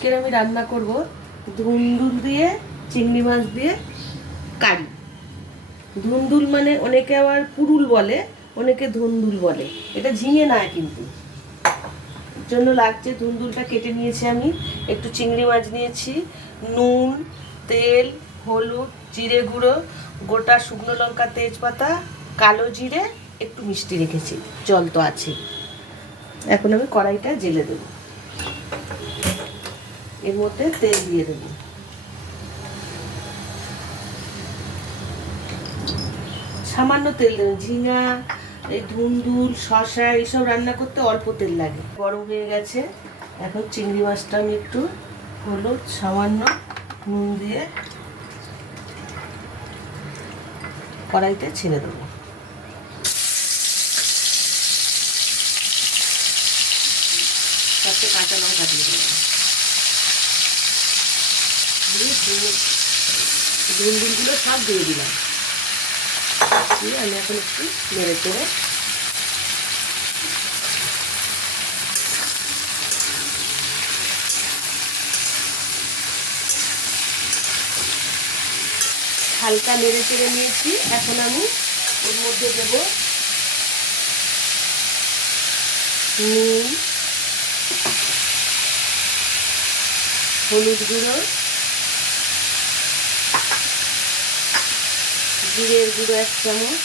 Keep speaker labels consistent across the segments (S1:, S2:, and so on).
S1: আজকের আমি রান্না করব ধুন্দুল দিয়ে, চিংড়ি মাছ দিয়ে কারি। ধুন্দুল মানে অনেকে আবার পুরুল বলে, অনেকে ধুন্দুল বলে। এটা ঝিঙে না কিন্তু। জন্য লাগছে ধুন্দুলটা কেটে নিয়েছি আমি। একটু চিংড়ি মাছ নিয়েছি, নুন, তেল, হলুদ, জিরে গুঁড়ো, গোটা শুকনো লঙ্কা, তেজপাতা, কালো জিরে, একটু মিষ্টি রেখেছি। জল তো আছে এখন আমি কড়াইটা জেলে দেবো। এর মধ্যে তেল দিয়ে দেবো। সামান্য তেল দেবেন ঝিঙা, এই ধুন্দুল শশা এইসব রান্না করতে অল্প তেল লাগে। গরম হয়ে গেছে, এখন চিংড়ি মাছটা আমি একটু হলুদ, সামান্য নুন দিয়ে কড়াইতে ছেড়ে দেবো। তাতে কাঁচা লঙ্কা দিয়ে দেবো। দিয়ে ধুয়ে সব দিয়ে দিলাম। দিয়ে আমি এখন একটু নেড়ে হালকা নেড়ে চেড়ে নিয়েছি। এখন আমি ওর মধ্যে দেব নুন, হলুদ গুঁড়ো জিরের গুঁড়ো এক চামচ,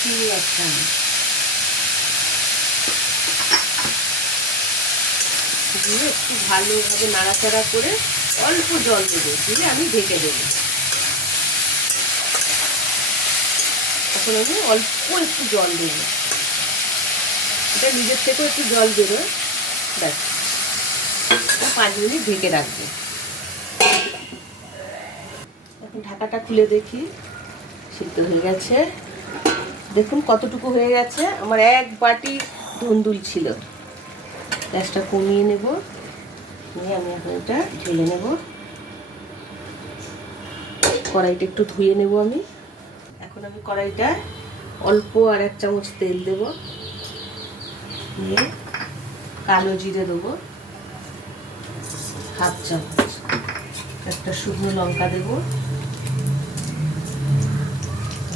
S1: চিনি এক চামচ, দিয়ে একটু ভালোভাবে নাড়াচাড়া করে অল্প জল দেবো, দিয়ে আমি ঢেকে দেবো। তখন আমি অল্প একটু জল দেবো। এটা নিজের থেকেও একটু জল দেবো ব্যাস। পাঁচ মিনিট ঢেকে রাখবে। এখন ঢাকাটা খুলে দেখি। সিদ্ধ হয়ে গেছে। দেখুন কতটুকু হয়ে গেছে। আমার এক বাটি ধুন্দুল ছিল। গ্যাসটা কমিয়ে নেব। নিয়ে আমি এখন এটা ঢেলে নেব। কড়াইটা একটু ধুয়ে নেব আমি। এখন আমি কড়াইটা অল্প আর এক চামচ তেল দেব। নিয়ে কালো জিরে দেবো। হাফ চামচ। একটা শুকনো লঙ্কা দেবো।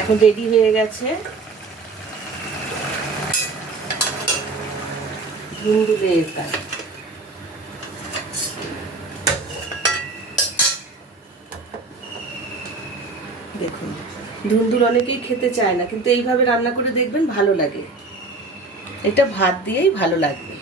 S1: এখন রেডি হয়ে গেছে। ধুন্দুলের দেখুন, ধুন্দুল অনেকেই খেতে চায় না, কিন্তু এইভাবে রান্না করে দেখবেন ভালো লাগে। এটা ভাত দিয়েই ভালো লাগবে।